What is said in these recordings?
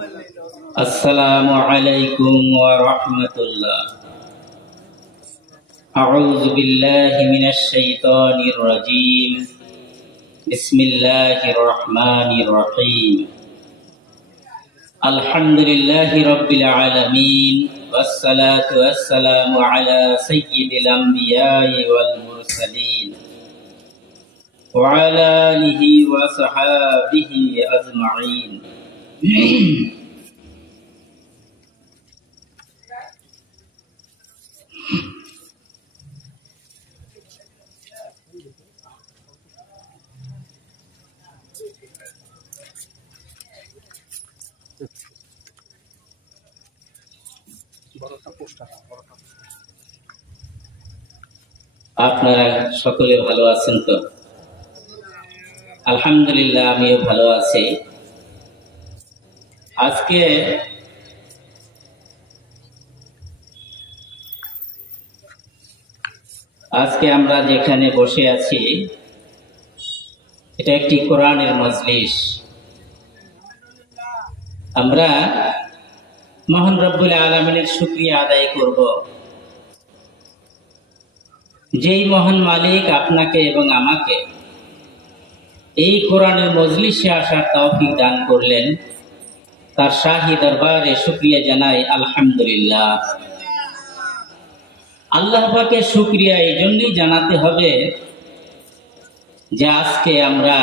अस्सलामु अलैकुम व रहमतुल्लाह। अऊज़ु बिल्लाहि मिनश शैतानिर रजीम। बिस्मिल्लाहिर रहमानिर रहीम। अल्हम्दुलिल्लाहि रब्बिल आलमीन वस्सलातु वस्सलामु अला सय्यिदिल अंबिया'i वल मुरसलीन व अला आलिहि व सहाबिहि अजमाइन। আপনারা সকলে ভালো আছেন তো? আলহামদুলিল্লাহ, আমিও ভালো আছি। আজকে আমরা যেখানে বসে আছি এটা একটি কোরআনের মজলিস। আমরা মহান রব্বুল আলামিনের শুকরিয়া আদায় করব, যেই মহান মালিক আপনাকে এবং আমাকে এই কোরআনের মজলিসে আসার তৌফিক দান করলেন। তার শাহী দরবারে শুকরিয়া জানাই আলহামদুলিল্লাহ। আল্লাহ পাকের শুকরিয়া এই জন্যই জানাতে হবে যে আজকে আমরা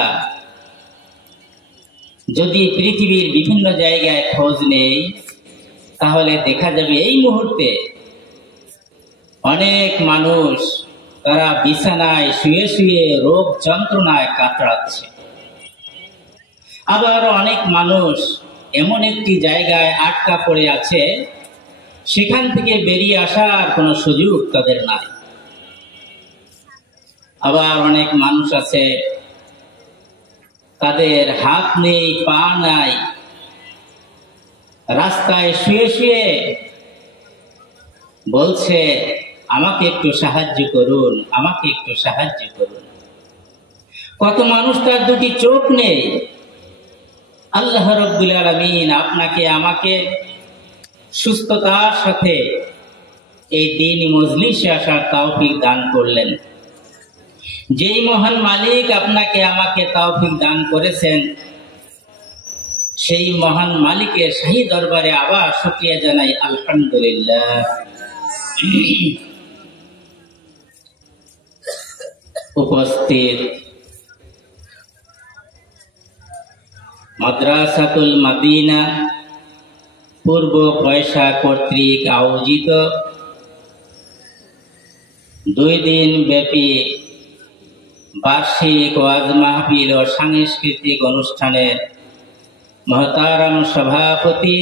যদি পৃথিবীর বিভিন্ন জায়গায় খোঁজ নেই তাহলে দেখা যাবে এই মুহূর্তে অনেক মানুষ তারা বিছানায় শুয়ে শুয়ে রোগ যন্ত্রণায় কাতরাচ্ছে। আবার অনেক মানুষ এমন একটি জায়গায় আটকা পড়ে আছে, সেখান থেকে বেরিয়ে আসার কোনো সুযোগ তাদের নাই। আবার অনেক মানুষ আছে তাদের হাত নেই, পা নাই, রাস্তায় শুয়ে শুয়ে বলছে আমাকে একটু সাহায্য করুন, আমাকে একটু সাহায্য করুন। কত মানুষ তার দুটি চোখ নেই। আল্লাহ রাব্বুল আলামিন আপনাকে আমাকে সুস্থতার সাথে এই দ্বীনি মজলিসে আসার তৌফিক দান করলেন। যেই মহান মালিক আপনাকে আমাকে তৌফিক দান করেছেন সেই মহান মালিকের শাহী দরবারে আবার শুকরিয়া জানাই আলহামদুলিল্লাহ। উপস্থিত মাদ্রাসাতুল মাদিনা পূর্ব পয়সা কর্তৃক আয়োজিত 2 দিন ব্যাপী বার্ষিক ওয়াজ মাহফিল ও সাংস্কৃতিক অনুষ্ঠানের মহতারাম সভাপতি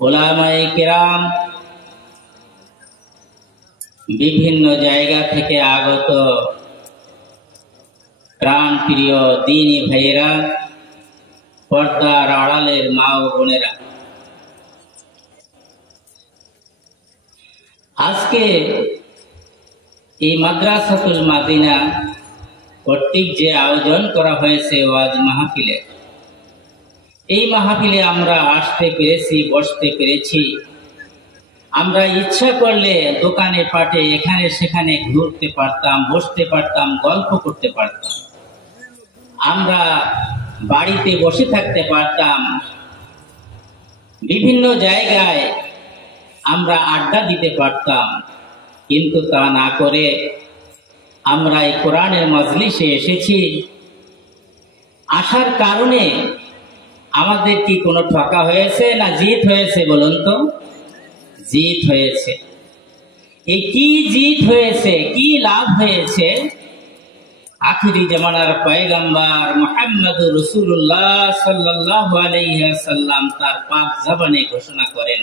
উলামায়ে কিরাম, বিভিন্ন জায়গা থেকে আগত প্রাণ প্রিয় দ্বীনি ভাইয়েরা, পর্দার আড়ালের মা ও বোনেরা, আজকে এই মাদ্রাসাতুল মাদিনা কর্তৃক যে আয়োজন করা হয়েছে ওয়াজ মাহফিলে, এই মাহফিলে আমরা আসতে পেরেছি, বসতে পেরেছি। আমরা ইচ্ছা করলে দোকানে পাটে এখানে সেখানে ঘুরতে পারতাম, বসতে পারতাম, গল্প করতে পারতাম। আমরা বাড়িতে বসে থাকতে পারতাম, বিভিন্ন জায়গায় আমরা আড্ডা দিতে পারতাম, কিন্তু তা না করে আমরা এই কোরআনের মজলিসে এসেছি। আসার কারণে আমাদের কি কোনো ঠকা হয়েছে না জিত হয়েছে বলুন তো? জিত হয়েছে। এই কি জিত হয়েছে, কি লাভ হয়েছে? আখিরি জামানার পয়গম্বর মুহাম্মদুর রাসূলুল্লাহ সাল্লাল্লাহু আলাইহি ওয়াসাল্লাম তার পাক জবানে ঘোষণা করেন,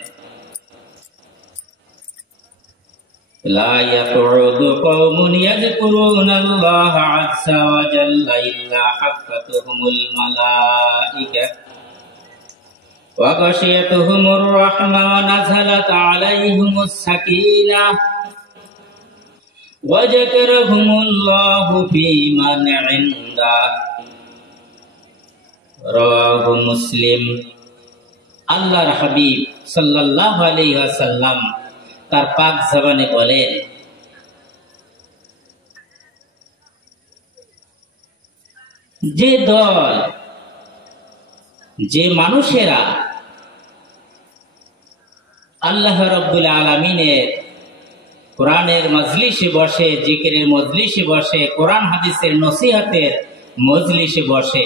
লা ইয়াকুদু কওমুন ইয়াযকুরুনাল্লাহা আযজা ওয়া জাল্লা ইল্লা হাফাতুহুমুল মালাইকা ওয়া গাশিয়াতুহুমুর রাহমা ওয়া নাযালাত আলাইহিমুস সাকিনাহ ওয়া যাকারাহুমুল্লাহু ফীমান ইনদা। রাওয়াহু মুসলিম। আল্লাহর হাবিব সাল্লাল্লাহু আলাইহি ওয়াসাল্লাম তার পাক জবানে বলেন, যে দল, যে মানুষেরা আল্লাহ রাব্বুল আলামিনের কোরআনের মজলিসে বসে, জিকিরের মজলিসে বসে, কোরআন হাদিসের নসিহতের মজলিসে বসে,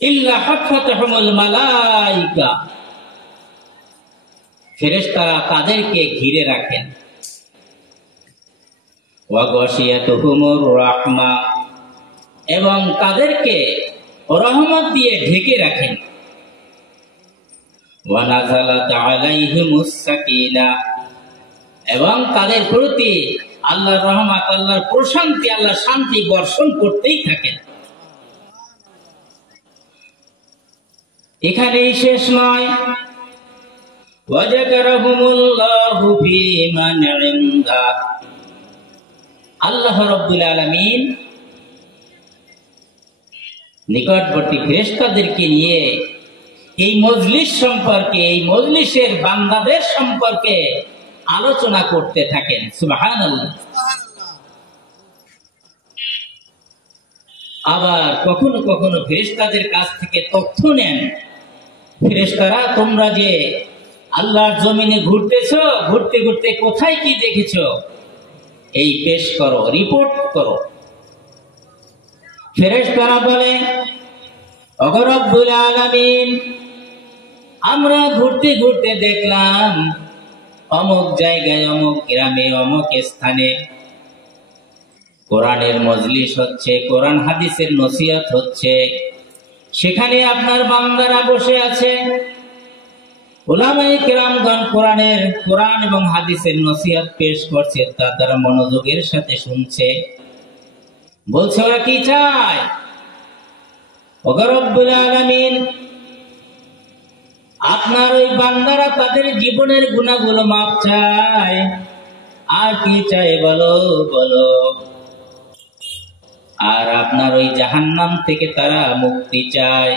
ইল্লা হাফাতাহুমুল মালাইকা, ফেরেশতারা তাদেরকে ঘিরে রাখেন, ওয়া গাশিয়াতুহুমুর রাহমা, এবং তাদেরকে রহমত দিয়ে ঢেকে রাখেন, ওয়া নাযালাত আলাইহিমুস সাকিনা, এবং তাদের প্রতি আল্লাহর রহমত, আল্লাহর প্রশান্তি, আল্লাহর শান্তি বর্ষণ করতেই থাকেন। এখানেই শেষ নয়, ওয়া যাকারাহুমুল্লাহু ফী মান ইনদা, আল্লাহ রাব্বুল আলামিন নিকটবর্তী ফেরেশতাদেরকে নিয়ে এই মজলিস সম্পর্কে, এই মজলিসের বান্দাদের সম্পর্কে আলোচনা করতে থাকেন। সুবহানাল্লাহ। আবার কখনো কখনো ফেরেশতাদের কাছ থেকে তথ্য নেন, ফেরেশতারা তোমরা যে আল্লাহর জমিনে ঘুরতেছো, ঘুরতে ঘুরতে কোথায় কি দেখেছো এই পেশ করো, রিপোর্ট করো। ফেরেশতারা বলে, ওগো রব্বুল আলামিন, আমরা ঘুরতে ঘুরতে দেখলাম অমুক জায়গায়, অমুক গ্রামে, অমুক স্থানে কোরআনের মজলিস হচ্ছে, কোরআন হাদিসের নসিহত হচ্ছে, সেখানে আপনার বান্দারা বসে আছে, উলামায়ে কেরামগণ কোরআন এবং হাদিসের নসিহত পেশ করছে, তারা মনোযোগের সাথে শুনছে। বলছে ওরা কি চায়? ওগো রব্বুল আলামিন, আপনার ওই বান্দারা তাদের জীবনের গুনাহগুলো মাপ চায়, আর কি চায় বলো বলো। আর আপনার ওই জাহান্নাম থেকে তারা মুক্তি চায়,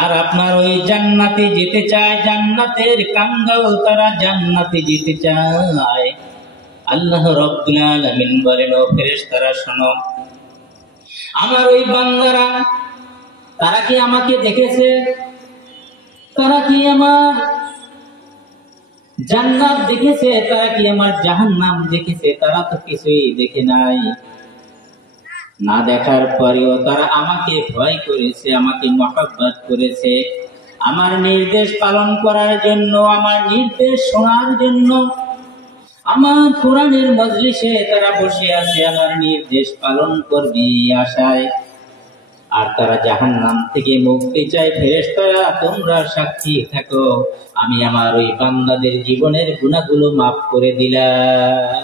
আর আপনার ওই জান্নাতে যেতে চায়, জান্নাতের কাঙ্গাল তারা জান্নাতে যেতে চায়। আল্লাহ রাব্বুল আলামিন বলেন, ও ফেরেশতারা শোনো, আমার ওই বান্দারা তারা কি আমাকে দেখেছে? তারা কি আমার জান্নাত দেখেছে? তারা কি আমার জাহান্নাম দেখেছে? তারা তো কিছুই দেখে নাই। না দেখার পরেও তারা আমাকে ভয় করেছে, আমাকে মহব্বত করেছে, আমার নির্দেশ পালন করার জন্য, আমার নির্দেশ শোনার জন্য আমার কোরআনের মজলিসে তারা বসে আছে, আমার নির্দেশ পালন করবে এই আশায়। আর তারা জাহান্নাম থেকে মুক্তি চায়। ফেরেশতারা তোমরা সাক্ষী থাকো, আমি আমার ওই বান্দাদের জীবনের গুনাহগুলো মাফ করে দিলাম।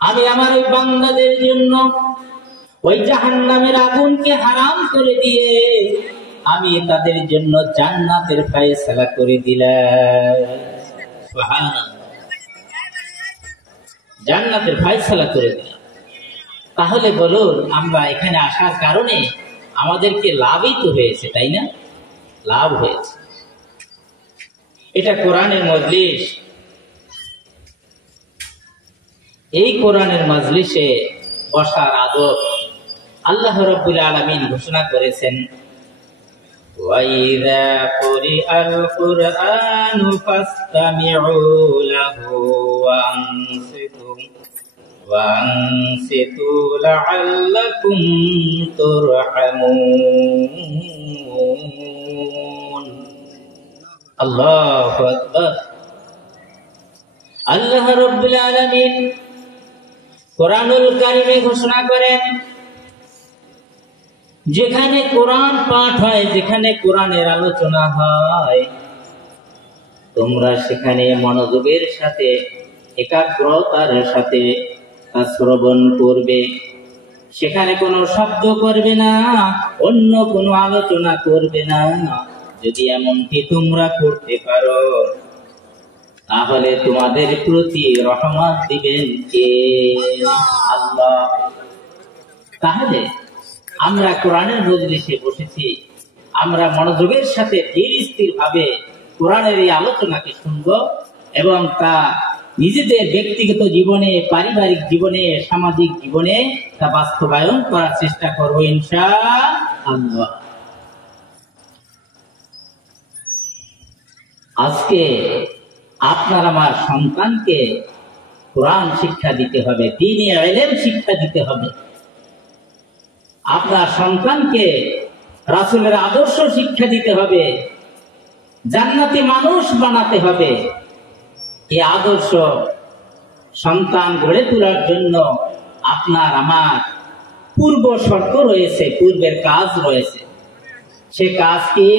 আমি আমার ওই বান্দাদের জন্য ওই জাহান্নামের আগুনকে হারাম করে দিয়ে আমি তাদের জন্য জান্নাতের ফয়সালা করে দিলাম। সুবহানাল্লাহ। জান্নাতের ফয়সালা করে দিলাম। তাহলে বলুন, আমরা এখানে আসার কারণে আমাদেরকে লাভই তো হয়েছে, তাই না? লাভ হয়েছে। এটা কোরআনের মজলিস। এই কোরআনের মজলিসে বসার আদব আল্লাহ রাব্বুল আলামিন ঘোষণা করেছেন, ওয়াইযা কুরিআল কুরআনু ফাসতামিউ লাহু ওয়ানসিতু লাআল্লাকুম তুরহামুন। আল্লাহু আকবার। আল্লাহ রাব্বুল আলামিন কোরআনুল কারীমে ঘোষণা করেন, যেখানে কোরআন পাঠ হয়, যেখানে কোরআনের আলোচনা হয়, তোমরা সেখানে মনোযোগের সাথে, একাগ্রতার সাথে তা শ্রবণ করবে। সেখানে কোনো শব্দ করবে না, অন্য কোনো আলোচনা করবে না। যদি এমনটি তোমরা করতে পারো, তাহলে তোমাদের প্রতি রহমত দিবেন কে? আল্লাহ। তাহলে আমরা কোরআনের মজলিসে বসেছি, আমরা মনোযোগের সাথে ধীর স্থির ভাবে কোরআনের এই আলোচনাকে শুনব এবং তা নিজেদের ব্যক্তিগত জীবনে, পারিবারিক জীবনে, সামাজিক জীবনে তা বাস্তবায়ন করার চেষ্টা করবো ইনশাআল্লাহ। আজকে আপনার আমার সন্তানকে কোরআন শিক্ষা দিতে হবে, দ্বীনি ইলম শিক্ষা দিতে হবে। আপনার সন্তানকে রাসূলের আদর্শ শিক্ষা দিতে হবে, জান্নাতি মানুষ বানাতে হবে। এই আদর্শ সন্তান গড়ে তোলার জন্য আপনার আমার পূর্ব শর্ত রয়েছে, পূর্বের কাজ রয়েছে। সে কাজ কি?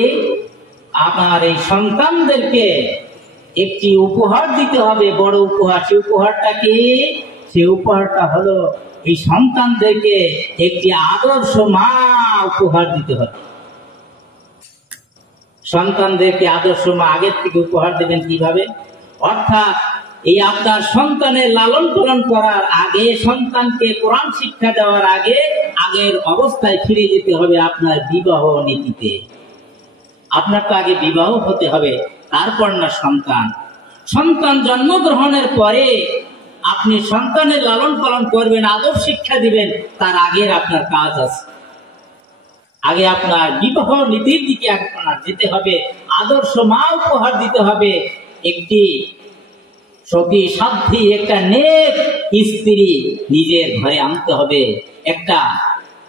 আমার এই সন্তানদেরকে একটি উপহার দিতে হবে, বড় উপহার। সে উপহারটা কি? সে উপহারটা হলো এই সন্তানদেরকে একটি আদর্শ মা উপহার দিতে হবে। সন্তানদেরকে আদর্শ মা আগের থেকে উপহার দেবেন কিভাবে? অর্থাৎ এই আপনার সন্তানের লালন পালন করার আগে, সন্তানকে কোরআন শিক্ষা দেওয়ার আগে আগের অবস্থায় ফিরে যেতে হবে আপনার বিবাহ নীতিতে। আপনার তো আগে বিবাহ হতে হবে, তারপর না সন্তান। সন্তান জন্মগ্রহণের পরে আপনি সন্তানের লালন পালন করবেন, আদর শিক্ষা দিবেন, তার আগের আপনার কাজ আছে। আগে আপনার বিবাহ নীতির দিকে আপনার যেতে হবে, আদর্শ মা উপহার দিতে হবে, একটি সতী সাধ্বী, একটা নেক স্ত্রী নিজের ঘরে আনতে হবে, একটা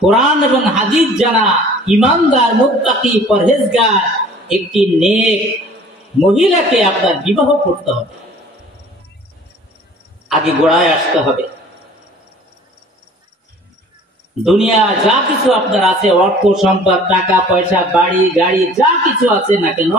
কোরআন এবং হাদিস জানা, ইমানদার, মুত্তাকি, পরহেজগার একটি নেক মহিলাকে আপনার বিবাহ করতে হবে। আগে গোড়ায় আসতে হবে। দুনিয়া যা কিছু আপনার আছে, অর্থ সম্পদ, টাকা পয়সা, বাড়ি গাড়ি যা কিছু আছে না কেন,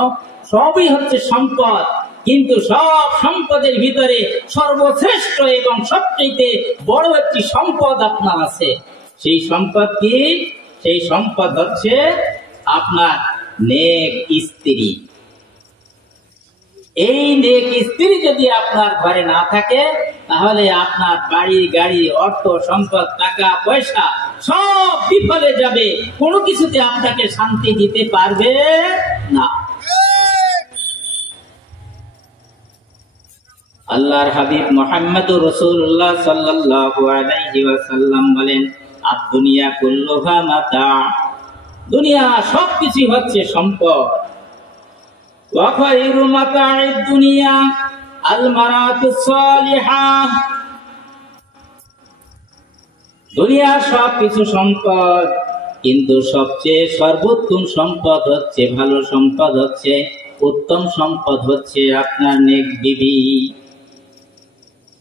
সবই হচ্ছে সম্পদ। কিন্তু সব সম্পদের ভিতরে সর্বশ্রেষ্ঠ এবং সবচেয়ে বড় একটি সম্পদ আপনার আছে। সেই সম্পদ কি? সেই সম্পদ হচ্ছে আপনার নেক স্ত্রী। এই নেক স্ত্রী যদি আপনার ঘরে না থাকে, তাহলে আপনার বাড়ি গাড়ি, অর্থ সম্পদ, টাকা পয়সা সব বিফলে যাবে, কোনো কিছুতে আপনাকে শান্তি দিতে পারবে না। আল্লাহর হাবিব মুহাম্মদুর রাসূলুল্লাহ সাল্লাল্লাহু আলাইহি ওয়াসাল্লাম বলেন, আদ-দুনিয়া কুল্লুহা মাতা। দুনিয়া সবকিছু হচ্ছে সম্পদ। ওয়া খায়রু মাতা'id দুনিয়া আল মারাতুস সালিহাহ। দুনিয়া সবকিছু সম্পদ, কিন্তু সবচেয়ে সর্বোত্তম সম্পদ হচ্ছে, ভালো সম্পদ হচ্ছে, উত্তম সম্পদ হচ্ছে আপনার নেক বিবি।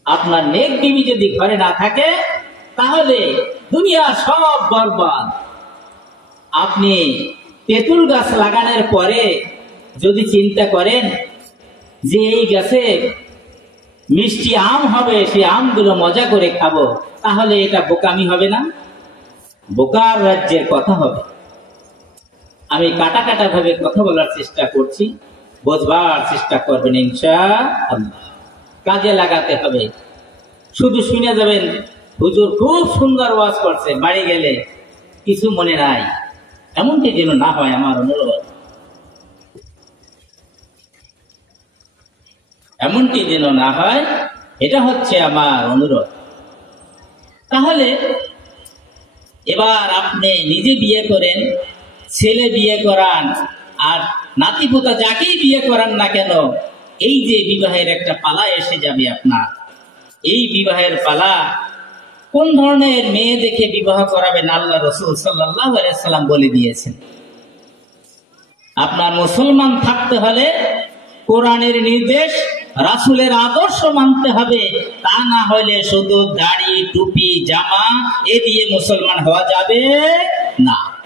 আপনার নেক বিবি যদি ঘরে না থাকে, তাহলে দুনিয়া সব বরবাদ। আপনি তেঁতুল গাছ লাগানোর পরে যদি চিন্তা করেন যে এই গাছে মিষ্টি আম হবে, সেই আমগুলো মজা করে খাবো, তাহলে এটা বোকামি হবে না? বোকার রাজ্যের কথা হবে। আমি কাটা কাটা ভাবে কথা বলার চেষ্টা করছি, বোঝবার চেষ্টা করবেন ইনশাআল্লাহ। কাজে লাগাতে হবে। শুধু শুনে যাবেন হুজুর খুব সুন্দর ওয়াজ করছে, বাড়ি গেলে কিছু মনে নাই, এমনটি যেন না হয় আমার অনুরোধ। এমনটি যেন না হয়, এটা হচ্ছে আমার অনুরোধ। তাহলে এবার আপনি নিজে বিয়ে করেন, ছেলে বিয়ে করান, আর নাতিপুতা যাকেই বিয়ে করান না কেন, এই যে বিবাহের একটা পালা এসে যাবে আপনার, এই বিবাহের পালা কোন ধরনের মেয়ে দেখে বিবাহ করাবেন আল্লাহ রাসূল সাল্লাল্লাহু আলাইহি ওয়াসাল্লাম বলে দিয়েছেন। আপনার মুসলমান থাকতে হলে কোরআনের নির্দেশ, রাসূলের আদর্শ মানতে হবে। তা না হলে শুধু দাড়ি, টুপি, জামা এ দিয়ে মুসলমান হওয়া যাবে না।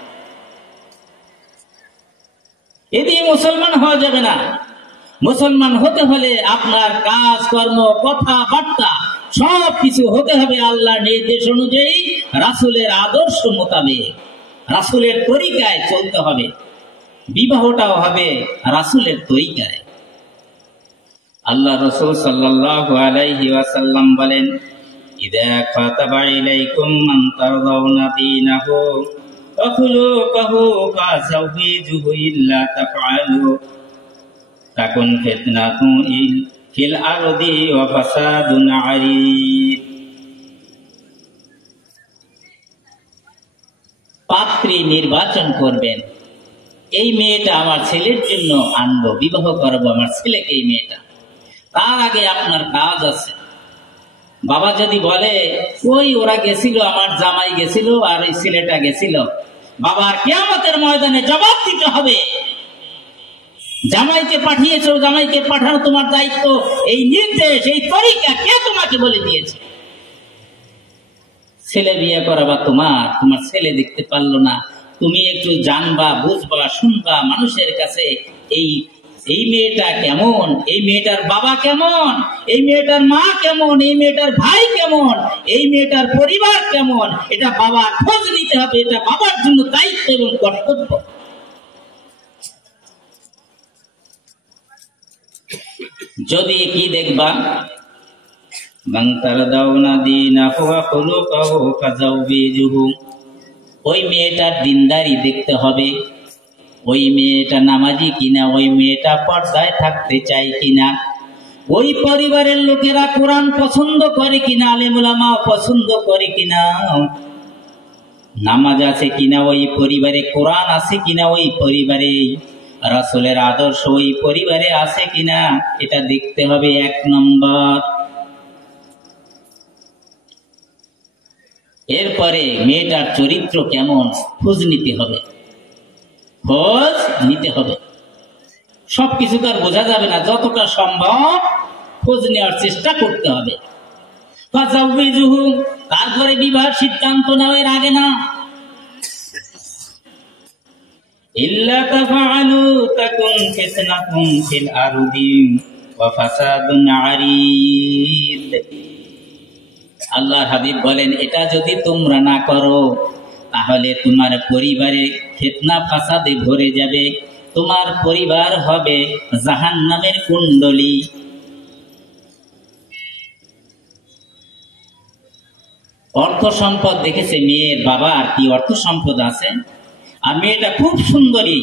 এ দিয়ে মুসলমান হওয়া যাবে না। মুসলমান হতে হলে আপনার কাজ কর্ম, কথাবার্তা সবকিছু হতে হবে আল্লাহর নির্দেশ অনুযায়ী, রাসূলের আদর্শ মোতাবেক, রাসূলের তরিকায় চলতে হবে। বিবাহটাও হবে রাসূলের তরিকায়। আল্লাহ রাসূল সাল্লাল্লাহু আলাইহি ওয়াসাল্লাম বলেন, ইযা খাতাবা ইলাইকুম মান তারদাউনা দীনাহু আখলুকাহু ফাযাওবিজুহু ইল্লা তাফআলু তাকুন ফিতনাতুন ফিল আরদি ওয়া ফাসাদুন আরিদ। পাত্রী নির্বাচন করবেন, এই মেয়েটা আমার ছেলের জন্য আনবো, বিবাহ করবো আমার ছেলেকে এই মেয়েটা। তার আগে আপনার কাজ আছে। বাবা যদি বলে ওই ওরা গেছিল, আমার জামাই গেছিল আর ওই ছেলেটা গেছিল, বাবার কিয়ামতের ময়দানে জবাব দিতে হবে। জামাইকে পাঠিয়েছো, জামাইকে পাঠানো তোমার দায়িত্ব, এই নির্দেশ এই তরিকা কে তোমাকে বলে দিয়েছে? ছেলে বিয়ে করাবা তোমার, তোমার ছেলে দেখতে পারলো না, তুমি একটু জানবা, বুঝবা, শুনবা মানুষের কাছে এই মেয়েটা কেমন, এই মেয়েটার বাবা কেমন, এই মেয়েটার মা কেমন, এই মেয়েটার ভাই কেমন, এই মেয়েটার পরিবার কেমন, এটা বাবার খোঁজ নিতে হবে। এটা বাবার জন্য দায়িত্ব এবং কর্তব্য। যদি কি দেখবা, ওই মেয়েটার দিনদারি দেখতে হবে, ওই মেয়েটা নামাজি কিনা, ওই মেয়েটা পর্দায় থাকতে চায় কিনা, ওই পরিবারের লোকেরা কোরআন পছন্দ করে কিনা, আলেম ওলামা পছন্দ করে কিনা, নামাজ আছে কিনা ওই পরিবারে, কোরআন আছে কিনা ওই পরিবারে, রাসূলের আদর্শ ওই পরিবারে আছে কিনা, এটা দেখতে হবে 1 নম্বর। এরপরে মেয়েটার চরিত্র কেমন খোঁজ নিতে হবে, খোঁজ নিতে হবে। সবকিছু তার বোঝা যাবে না, যতটা সম্ভব খোঁজ নেওয়ার চেষ্টা করতে হবে। তারপরে বিবাহ সিদ্ধান্ত নেওয়ার আগে না, ইল্লা তাফআলু তাকুন ফিতনাতুন ফিল আরদি ওয়া ফাসাদুন আরিদ। আল্লাহর হাবিব বলেন, এটা যদি তোমরা না করো তাহলে তোমার পরিবারে ফিতনা ফাসাদে ভরে যাবে, তোমার পরিবার হবে জাহান্নামের কুণ্ডলী। অর্থ সম্পদ দেখেছে মেয়ের বাবা, আর কি অর্থ সম্পদ আছে, আর মেয়েটা খুব সুন্দরী,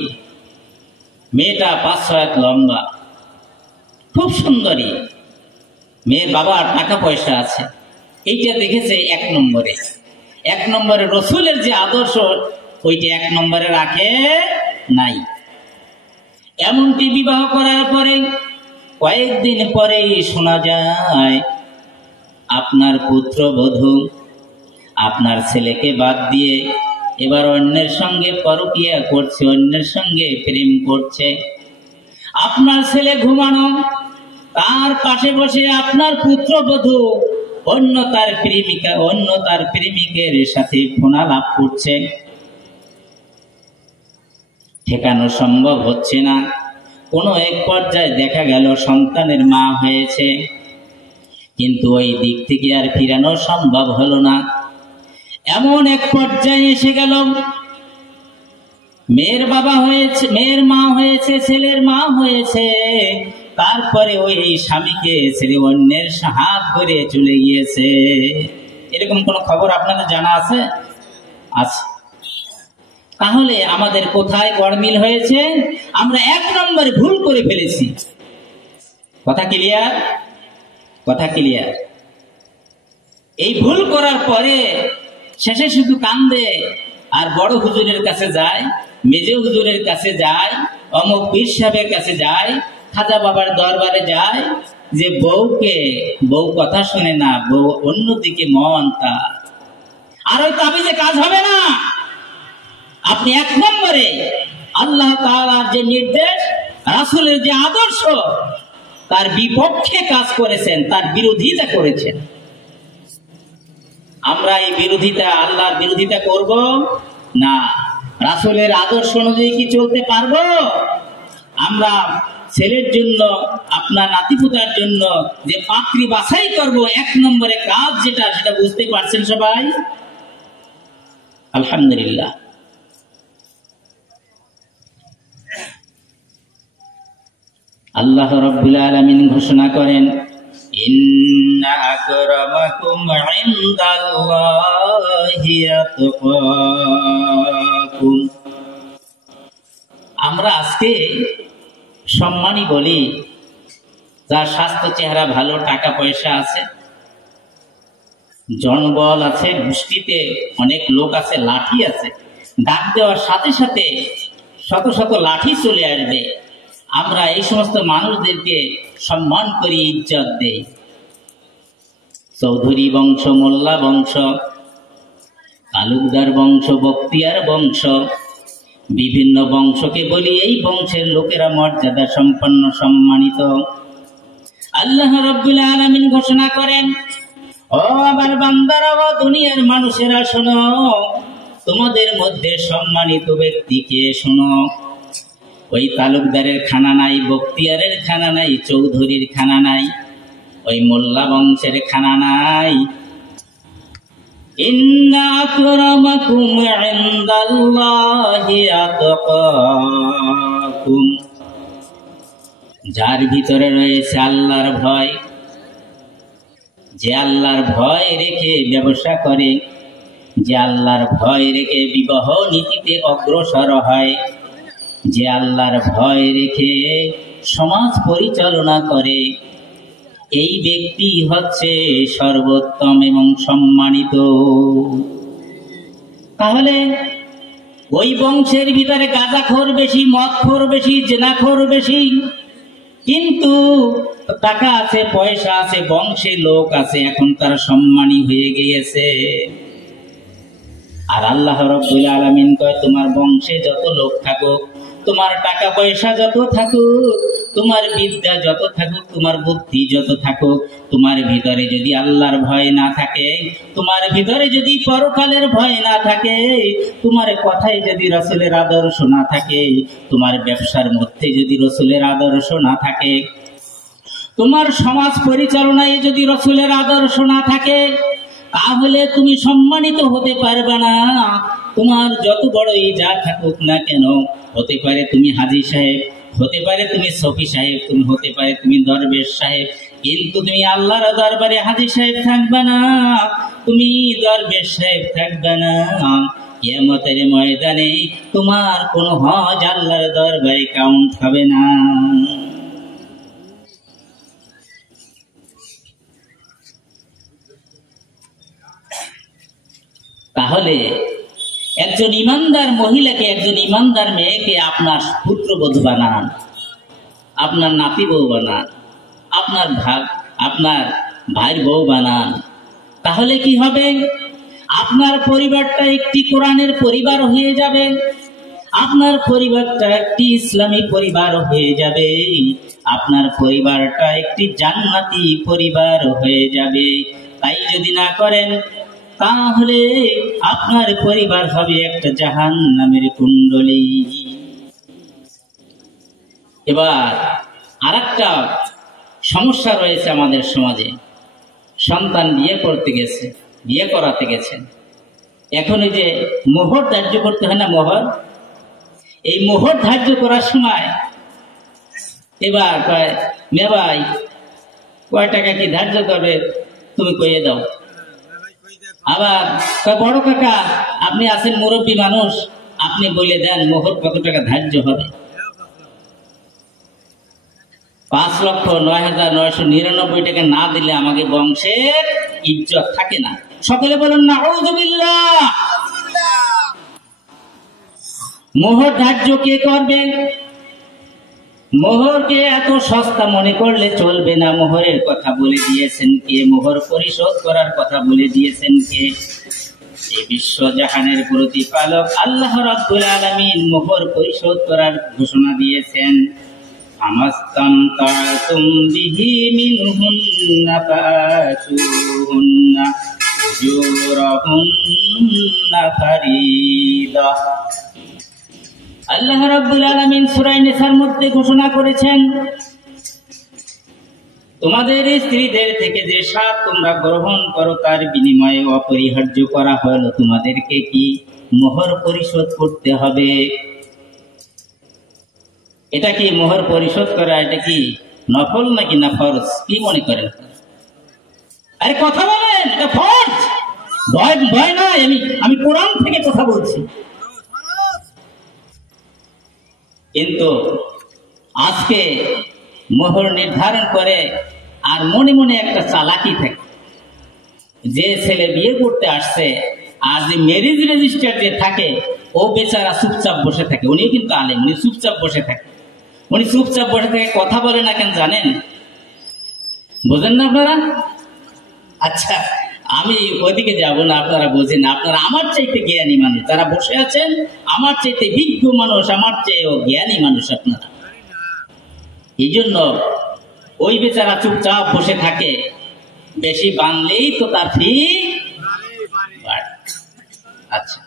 মেয়েটা 5-6 হাত লম্বা, খুব সুন্দরী, মেয়ের বাবার টাকা পয়সা আছে, এইটা দেখেছে 1 নম্বরে। 1 নম্বরে রসুলের যে আদর্শ ওইটা 1 নম্বরে রাখে নাই। এমনটি বিবাহ করার পরে কয়েকদিন পরেই শোনা যায় আপনার পুত্রবধূ আপনার ছেলেকে বাদ দিয়ে এবার অন্যের সঙ্গে পরকীয়া করছে, অন্যের সঙ্গে প্রেম করছে। আপনার ছেলে ঘুমানো, তার পাশে বসে আপনার পুত্রবধূ অন্য তার প্রেমিকা, অন্য তার প্রেমিকের সাথে ফোনালাপ করছে। ঠেকানো সম্ভব হচ্ছে না। কোনো এক পর্যায়ে দেখা গেল সন্তানের মা হয়েছে, কিন্তু ওই দিক থেকে আর ফিরানো সম্ভব হলো না। এমন এক পর্যায়ে এসে গেল মেয়ের বাবা হয়েছে, মেয়ের মা হয়েছে, ছেলের মা হয়েছে, তারপরে ওই স্বামীকে ছেড়ে অন্যের হাত ধরে চলে গিয়েছে। এরকম কোন খবর আপনাদের জানা আছে? আছে। তাহলে আমাদের কোথায় গড়মিল হয়েছে? আমরা 1 নম্বরে ভুল করে ফেলেছি। কথা ক্লিয়ার? কথা ক্লিয়ার? এই ভুল করার পরে শেষে শুধু কান্দে আর বড় হুজুরের কাছে যায়, মেজে হুজুরের কাছে যায়, অমুক পীর সাহেবের কাছে যায়, খাজা বাবার দরবারে যায়, যে বউ কথা শুনে না, বউ অন্যদিকে মন তার। আর ওই তাবিজে কাজ হবে না। আপনি 1 নম্বরে আল্লাহ তাআলার যে নির্দেশ, রাসূলের যে আদর্শ, তার বিপক্ষে কাজ করেছেন, তার বিরোধিতা করেছেন। আমরা এই বিরোধিতা, আল্লাহর বিরোধিতা করব না। রাসূলের আদর্শ অনুযায়ী কি চলতে পারবো? আমরা ছেলের জন্য, আপনার নাতিপুতার জন্য যে পাত্রী বাছাই করব, 1 নম্বরে কাজ যেটা, সেটা বুঝতে পারছেন সবাই? আলহামদুলিল্লাহ। আল্লাহ রাব্বুল আলামিন ঘোষণা করেন, ইন্না আকরামাকুম ইনদাল্লাহি আতকাকুম। আইদিকুম। আমরা আজকে সম্মানী বলি যার স্বাস্থ্য চেহারা ভালো, টাকা পয়সা আছে, জনবল আছে, গোষ্ঠীতে অনেক লোক আছে, লাঠি আছে, ডাক দেওয়ার সাথে সাথে শত শত লাঠি চলে আসবে। আমরা এই সমস্ত মানুষদেরকে সম্মান করি, ইজ্জত দেই। চৌধুরী বংশ, মোল্লা বংশ, তালুকদার বংশ, বক্তিয়ার বংশ, বিভিন্ন বংশকে বলি এই বংশের লোকেরা মর্যাদা সম্পন্ন, সম্মানিত। আল্লাহ রাব্বুল আলামিন ঘোষণা করেন, ও আমার বান্দারা, ও দুনিয়ার মানুষেরা শোনো, তোমাদের মধ্যে সম্মানিত ব্যক্তিকে শোনো। ওই তালুকদারের খানা নাই, বক্তিয়ারের খানা নাই, চৌধুরীর খানা নাই, ওই মোল্লা বংশের খানা নাই। ইন্না আকরামাকুম ইনদাল্লাহি আতকাকুম। যার ভিতরে রয়েছে আল্লাহর ভয়, যে আল্লাহর ভয় রেখে ব্যবসা করে, যে আল্লাহর ভয় রেখে বিবাহ নীতিতে অগ্রসর হয়, যে আল্লাহর ভয় রেখে সমাজ পরিচালনা করে, এই ব্যক্তি হচ্ছে সর্বোত্তম এবং সম্মানিত। তাহলে ওই বংশের ভিতরে গাঁজাখোর বেশি, মদখোর বেশি, জেনাখোর বেশি, কিন্তু টাকা আছে, পয়সা আছে, বংশে লোক আছে, এখন তারা সম্মানী হয়ে গিয়েছে। আর আল্লাহ রাব্বুল আলামিন কয়, তোমার বংশে যত লোক থাকুক, তোমার টাকা পয়সা যত থাকুক, তোমার বিদ্যা যত থাকুক, তোমার বুদ্ধি যত থাকুক, তোমার ভিতরে যদি আল্লাহর ভয় না থাকে, তোমার ভিতরে যদি পরকালের ভয় না থাকে, তোমার কথায় যদি রাসূলের আদর্শ না থাকে, তোমার ব্যবসার মধ্যে যদি রাসূলের আদর্শ না থাকে, তোমার সমাজ পরিচালনায় যদি রাসূলের আদর্শ না থাকে, তাহলে তুমি সম্মানিত হতে পারবে না। তোমার যত বড়ই যা থাকুক না কেন, হতে পারে তুমি হাজী সাহেব, হতে পারে তুমি সফি সাহেব, তুমি হতে পারে তুমি দরবেশ সাহেব, কিন্তু তুমি আল্লাহর দরবারে হাজী সাহেব থাকবে না, তুমি দরবেশ সাহেব থাকবে না। কিয়ামতের ময়দানে তোমার কোনো হজ আল্লাহর দরবারে কাউন্ট হবে না। তাহলে একজন ইমানদার মহিলাকে, একজন ইমানদার মেয়েকে আপনার পুত্রবধূ বানান, আপনার নাতি বউ বানান, আপনার ভাইয়ের বউ বানান। তাহলে কি হবে? আপনার পরিবারটা একটি কোরআনের পরিবার হয়ে যাবে, আপনার পরিবারটা একটি ইসলামী পরিবার হয়ে যাবে, আপনার পরিবারটা একটি জান্নাতি পরিবার হয়ে যাবে। তাই যদি না করেন, তাহলে আপনার পরিবার হবে একটা জাহান্নামের কুণ্ডলী। এবার আরেকটা সমস্যা রয়েছে আমাদের সমাজে। সন্তান বিয়ে করতে গেছে, বিয়ে করাতে গেছেন, এখন এই যে মোহর ধার্য করতে হয় না, মোহর, এই মোহর ধার্য করার সময় এবার কয়, মে ভাই কয় টাকা কি ধার্য করবে তুমি কইয়ে দাও। আবার বড় কাকা আপনি আছেন মুরব্বী মানুষ, আপনি বলে দেন মোহর কত টাকা ধার্য হবে। ৫,০৯,৯৯৯ টাকা না দিলে আমাকে বংশের ইজ্জত থাকে না। সকলে বলুন নাউযুবিল্লাহ। মোহর ধার্য কে করবে? মোহরকে এত সস্তা মনে করলে চলবে না। মোহরের কথা বলে দিয়েছেন কে? মোহর পরিশোধ করার কথা বলে দিয়েছেন কে? এই বিশ্ব জাহানের প্রতিপালক আল্লাহ রাব্বুল আলামিন মোহর পরিশোধ করার ঘোষণা দিয়েছেন। আমাস্তামতাতুম বিহি মিনহুন্না ফাতুহুন্না উজুরাহুন্না ফারিদা। আল্লাহ রাব্বুল আলামিন সূরা নিসার মধ্যে ঘোষণা করেছেন, তোমাদের স্ত্রীদের থেকে যে সাত তোমরা গ্রহণ করো তার বিনিময়ে অপরিহার্য করা হলো তোমাদেরকে কি মোহর পরিশোধ করতে হবে। এটা কি মোহর পরিশোধ করা, এটা কি নফল নাকি না ফরজ? কি মনে করেন? আরে কথা বলেন, এটা ফরজ, ভয় নয়। আমি কোরআন থেকে কথা বলছি। কিন্তু আজকে মোহর নির্ধারণ করে আর মনে মনে একটা চালাকি থাকে, যে ছেলে বিয়ে করতে আসছে আর যে ম্যারেজ রেজিস্টার যে থাকে ও বেচারা চুপচাপ বসে থাকে। উনিও কিন্তু আলেম, উনি চুপচাপ বসে থাকে। উনি চুপচাপ বসে থাকে, কথা বলে না কেন জানেন? বোঝেন না আপনারা? আচ্ছা, আমি ওইদিকে যাব না, আপনারা বোঝেন। আপনারা আমার চাইতে জ্ঞানী মানুষ, যারা বসে আছেন আমার চাইতে বিজ্ঞ মানুষ, আমার চেয়েও জ্ঞানী মানুষ আপনারা। এই জন্য ওই বেচারা চুপচাপ বসে থাকে, বেশি বানলেই তো তার ফি। আচ্ছা,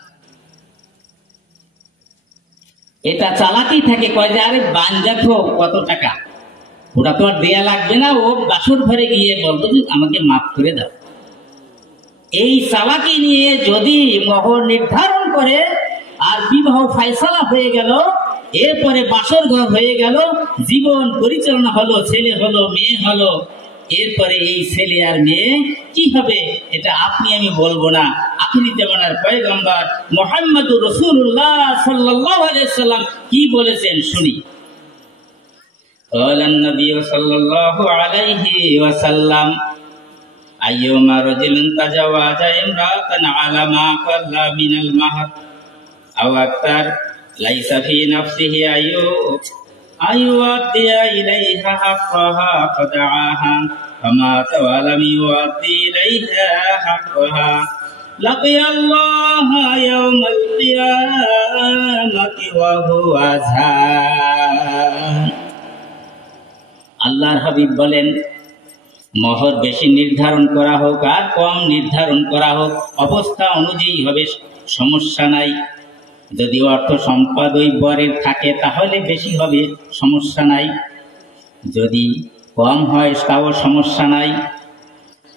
এটা চালাকি থাকে, কয় যে আরে বান দেখো কত টাকা, ওটা তো আর দেয়া লাগবে না, ও বাসর ঘরে গিয়ে বলতো যে আমাকে মাফ করে দাও। এই চালাকি নিয়ে যদি মোহর নির্ধারণ করে আর বিবাহ ফায়সালা হয়ে গেল, এরপরে বাসর ঘর হয়ে গেল, জীবন পরিচালনা হলো, ছেলে হলো মেয়ে হলো, এরপরে এই ছেলে আর মেয়ে কি হবে এটা আপনি আমি বলবো না। আখিরি জামানার পয়গম্বর মুহাম্মদুর রাসূলুল্লাহ সাল্লাল্লাহু আলাইহি সাল্লাম কি বলেছেন শুনি। قال النبي صلى الله عليه وسلم أيما رجل تزوج امرأة على ما قل من المهر أو أكثر ليس في نفسه أن يؤدي إليها حقها فدعاها فمات ولم يؤدي إليها حقها لقي الله يوم القيامة وهو زان। আল্লাহর হাবিব বলেন, মোহর বেশি নির্ধারণ করা হোক আর কম নির্ধারণ করা হোক, অবস্থা অনুযায়ী হবে, সমস্যা নাই। যদি অর্থ সম্পদ ওই বরের থাকে তাহলে বেশি হবে, সমস্যা নাই। যদি কম হয় তাও সমস্যা নাই।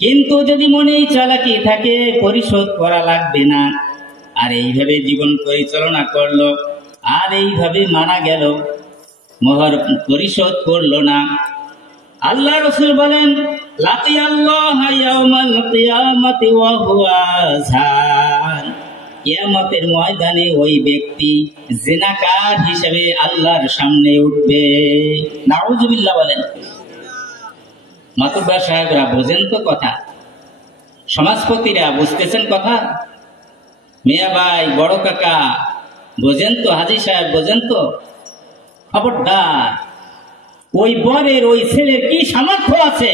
কিন্তু যদি মনেই চালাকি থাকে পরিশোধ করা লাগবে না, আর এইভাবে জীবন পরিচালনা করলো আর এইভাবে মারা গেল, মোহর পরিশোধ করলো না, আল্লাহ রাসূল বলেন লাকিয়াল্লাহ ইয়াউমাল কিয়ামাতি ওয়া হুয়া জান। কিয়ামতের ময়দানে ওই ব্যক্তি জিনাকার হিসেবে আল্লাহর সামনে উঠবে। নাউযুবিল্লাহ বলেন। মাতুব্বার সাহেবরা বোঝেন তো কথা, সমাজপতিরা বুঝতেছেন কথা, মিয়া ভাই বড় কাকা বোঝেন তো, হাজী সাহেব বোঝেন তো। খবরদার, ওই বরের ওই ছেলের কি সামর্থ্য আছে,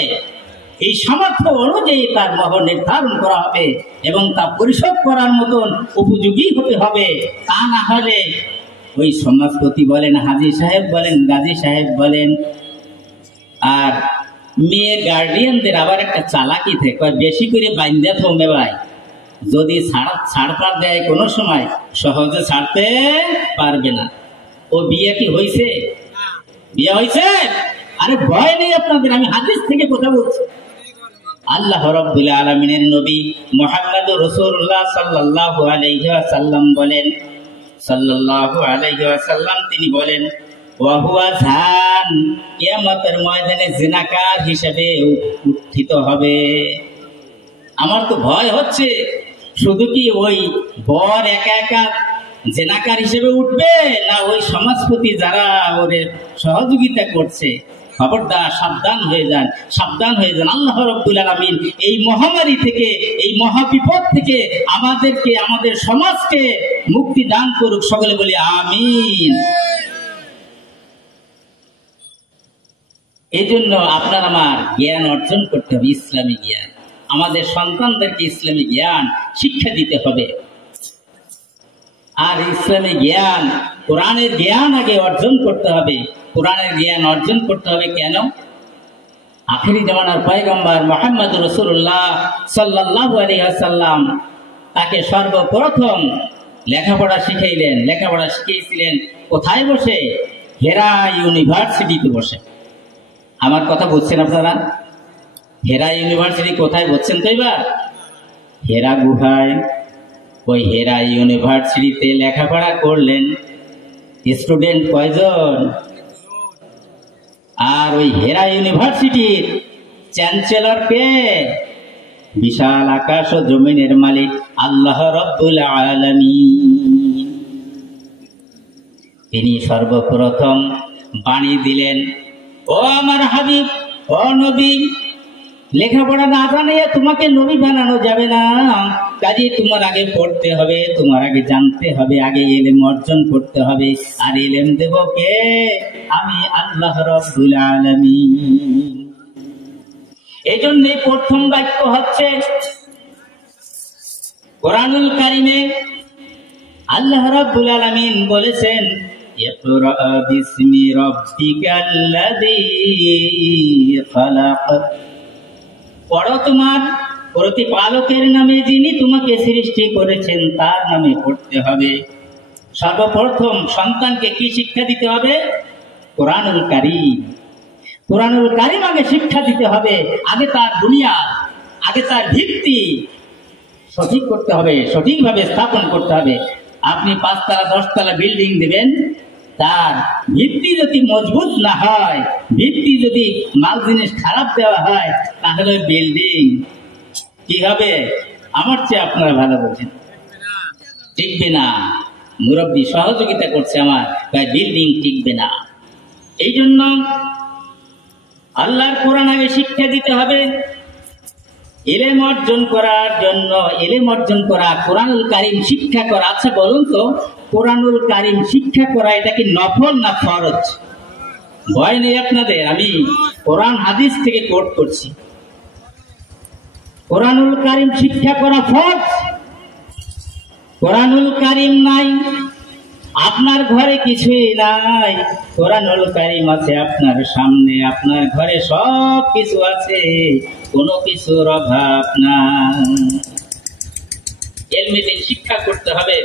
এই সামর্থ্য অনুযায়ী তার মোহর নির্ধারণ করা হবে এবং তা পরিশোধ করার মতন উপযোগী হতে হবে। তা না হলে ওই সমাজপতি বলেন, হাজী সাহেব বলেন, গাজী সাহেব বলেন, আর মেয়ের গার্ডিয়ানদের আবার একটা চালাকি থাকে, বেশি করে বাইন্দা থমে ভাই, যদি ছাড়পাড় দেয় কোনো সময় সহজে ছাড়তে পারবে না। ও বিয়ে কি হয়েছে? বিয়ে হয়েছে? আরে ভয় নেই আপনাদের, আমি হাদিস থেকে কথা বলছি। আল্লাহ রাব্বুল আলামিনের নবী মুহাম্মদুর রাসূলুল্লাহ সাল্লাল্লাহু আলাইহি ওয়াসাল্লাম বলেন, সাল্লাল্লাহু আলাইহি ওয়াসাল্লাম তিনি বলেন, ওয়া হুয়া জান, কিয়ামতের ময়দানে জিনাকার হিসেবে উত্থিত হবে। আমার তো ভয় হচ্ছে, শুধু কি ওই বর একা একা জিনাকার হিসেবে উঠবে, না ওই সমাজপতি যারা ওরে সহযোগিতা করছে। খবরদার, সাবধান হয়ে যান, সাবধান হয়ে যান। আল্লাহ রাব্বুল আলামিন এই মহামারী থেকে, এই মহাবিপদ থেকে আমাদেরকে, আমাদের সমাজকে মুক্তি দান করুক, সকলে বলি আমিন। এই জন্য আপনার আমার জ্ঞান অর্জন করতে হবে, ইসলামী জ্ঞান। আমাদের সন্তানদেরকে ইসলামী জ্ঞান শিক্ষা দিতে হবে। আর ইসলামী জ্ঞান, কোরআনের জ্ঞান আগে অর্জন করতে হবে। কোরআনের জ্ঞান অর্জন করতে হবে কেন? আখিরি জামানার পয়গম্বর মুহাম্মদুর রাসূলুল্লাহ সাল্লাল্লাহু আলাইহি ওয়াসাল্লাম তাকে সর্বপ্রথম লেখাপড়া শিখাইলেন। লেখাপড়া শিখিয়েছিলেন কোথায় বসে? হেরা ইউনিভার্সিটিতে বসে। আমার কথা বুঝছেন আপনারা? হেরা ইউনিভার্সিটি কোথায় বুঝছেন তো এবার? হেরা গুহায়। ওই হেরা ইউনিভার্সিটিতে লেখাপড়া করলেন। স্টুডেন্ট কয়জন? আর ওই হেরা ইউনিভার্সিটির চ্যান্সেলর কে? বিশাল আকাশ ও জমিনের মালিক আল্লাহ রাব্বুল আলামিন। তিনি সর্বপ্রথম বাণী দিলেন, ও আমার হাবিব, ও নবী, লেখাপড়া না জানিয়ে তোমাকে নবী বানানো যাবে না। কাজে তোমার আগে পড়তে হবে, তোমার আগে জানতে হবে, আগে ইলম অর্জন করতে হবে। আর ইলম দেব কে? আমি আল্লাহ রাব্বুল আলামিন। এই জন্য প্রথম বাক্য হচ্ছে কোরআনুল কারিমে আল্লাহ রাব্বুল আলামিন বলেছেন, ইকরা বিসমি রাব্বিকাল্লাযী খালাক। পড়ো তোমার প্রতিপালকের নামে, যিনি তোমাকে সৃষ্টি করেছেন তার নামে পড়তে হবে। সর্বপ্রথম সন্তানকে কি শিক্ষা দিতে হবে? কোরআনুল কারীম। কোরআনুল কারীম আগে শিক্ষা দিতে হবে। আগে তার বুনিয়াদ, আগে তার ভিত্তি সঠিক করতে হবে, সঠিকভাবে স্থাপন করতে হবে। আপনি 5 তলা 10 তলা বিল্ডিং দিবেন, তার ভিত্তি যদি মজবুত না হয়, ভিত্তি যদি মাল জিনিস খারাপ দেওয়া হয়, তাহলে বিল্ডিং কি হবে? আমার চেয়ে আপনারা ভালো বলছেন, টিকবে না। মুরব্বী সহযোগিতা করছে আমার, তাই বিল্ডিং টিকবে না। এই জন্য আল্লাহর কোরআন আগে শিক্ষা দিতে হবে। ইলম অর্জন করার জন্য, ইলম অর্জন করা, কোরআনুল কারীম শিক্ষা করা। আচ্ছা বলুন তো, কোরআনুল কারীম শিক্ষা করা এটা কি নফল না ফরজ? ভয় নেই আপনাদের, আমি কোরআন হাদিস থেকে কোট করছি। কোরআনুল কারীম শিক্ষা করা ফরজ। কোরআনুল কারীম নাই, আপনার ঘরে কিছুই নাই। কোরআনুল কারীম আছে আপনার সামনে, আপনার ঘরে সব কিছু আছে, কোনো কিছুর অভাব নাই। ইলমে দ্বীন শিক্ষা করতে হবে।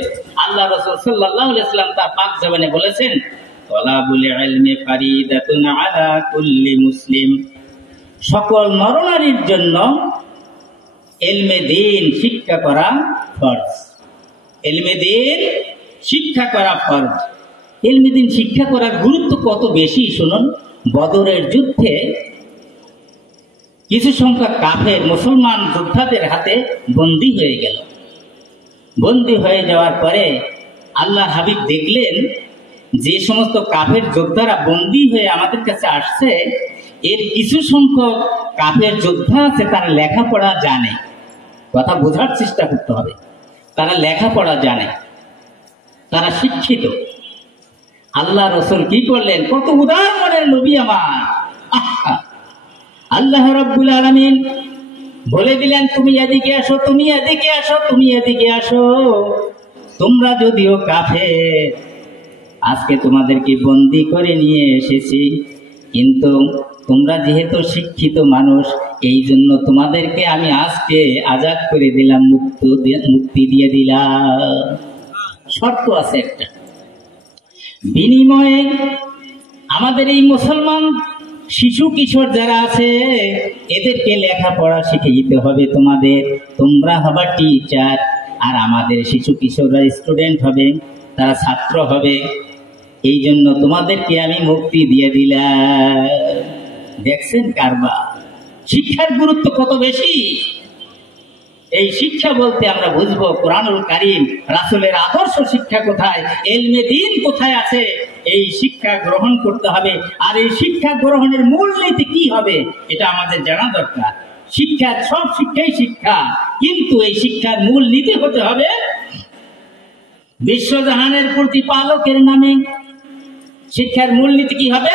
আল্লাহ রাসূল সাল্লাল্লাহু আলাইহি ওয়াসাল্লাম তার পাক জবানে বলেছেন, তালাবুল ইলমি ফারিদাতুন আলা কুল্লি মুসলিম। সকল নরনারীর জন্য ইলমে দ্বীন শিক্ষা করা ফরজ। ইলমে দ্বীন শিক্ষা করা ফরজ। ইলমে দ্বীন শিক্ষা করার গুরুত্ব কত বেশি শুনুন। বদরের যুদ্ধে কিছু সংখ্যক কাফের মুসলমান যোদ্ধাদের হাতে বন্দী হয়ে গেল। বন্দী হয়ে যাওয়ার পরে আল্লাহ হাবিব দেখলেন, যে সমস্ত কাফের যোদ্ধারা বন্দী হয়ে আমাদের কাছে আসছে, এর কিছু সংখ্যক কাফের যোদ্ধা আছে তারা লেখাপড়া জানে। কথা বোঝার চেষ্টা করতে হবে। তারা লেখাপড়া জানে, তারা শিক্ষিত। আল্লাহ রাসূল কি করলেন? কত উদার মনের নবী আমার। আল্লাহ রাব্বুল আলামিন বলে দিলেন, তুমি এদিকে আসো, তুমি এদিকে আসো, তুমি এদিকে আসো। তোমরা যদিও কাফের, আজকে তোমাদেরকে বন্দী করে নিয়ে এসেছি, কিন্তু তোমরা যেহেতু শিক্ষিত মানুষ, এই জন্য তোমাদেরকে আমি আজকে আজাদ করে দিলাম, মুক্তি দিয়ে দিলাম। শর্ত আছে একটা, বিনিময়ে আমাদের এই মুসলমান শিশু কিশোর যারা আছে এদেরকে লেখাপড়া শিখে দিতে হবে তোমাদের। তোমরা হবা টিচার, আর আমাদের শিশু কিশোররা স্টুডেন্ট হবে, তারা ছাত্র হবে। এই জন্য তোমাদেরকে আমি মুক্তি দিয়ে দিলাম। দেখছেন কারবার, শিক্ষার গুরুত্ব কত বেশি। এই শিক্ষা বলতে আমরা বুঝবো কোরআনুল কারীম, রাসূলের আদর্শ শিক্ষা কোথায়, ইলমে দ্বীন কোথায় আছে, এই শিক্ষা গ্রহণ করতে হবে। আর এই শিক্ষা গ্রহণের মূলনীতি কি হবে এটা আমাদের জানা দরকার। শিক্ষা, সব শিক্ষাই শিক্ষা, কিন্তু এই শিক্ষার মূলনীতি হতে হবে বিশ্বজাহানের প্রতিপালকের নামে। শিক্ষার মূলনীতি কি হবে?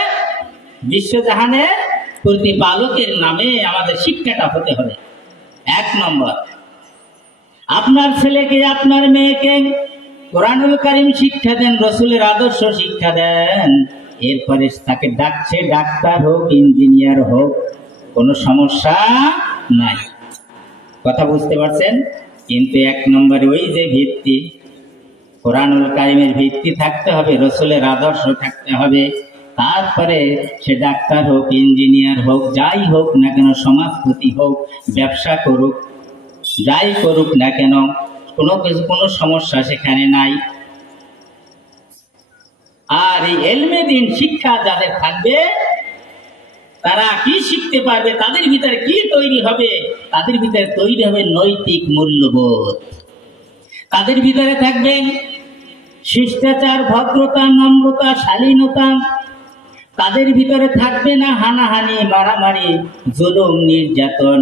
বিশ্বজাহানের প্রতিপালকের নামে আমাদের শিক্ষাটা হতে হবে। 1 নম্বর, আপনার ছেলেকে, আপনার মেয়েকে কোরআনুল কারীম শিক্ষা দেন, রাসূলের আদর্শ শিক্ষা দেন। এরপরে তাকে ডাকছে ডাক্তার হোক, ইঞ্জিনিয়ার হোক, কোনো সমস্যা নাই। কথা বুঝতে পারছেন? কিন্তু 1 নম্বরে ওই যে ভিত্তি, কোরআনুল কারীমের ভিত্তি থাকতে হবে, রাসূলের আদর্শ থাকতে হবে। তারপরে সে ডাক্তার হোক, ইঞ্জিনিয়ার হোক, যাই হোক না কেন, সমাজপতি হোক, ব্যবসা করুক, যাই করুক না কেন, কোনো সমস্যা সেখানে নাই। আর এই ইলমে দ্বীন শিক্ষা যাদের থাকবে, তারা কি শিখতে পারবে, তাদের ভিতরে কি তৈরি হবে? তাদের ভিতরে তৈরি হবে নৈতিক মূল্যবোধ। তাদের ভিতরে থাকবে শিষ্টাচার, ভদ্রতা, নম্রতা, শালীনতা, তাদের ভিতরে থাকবে না হানাহানি, মারামারি, জুলুম, নির্যাতন,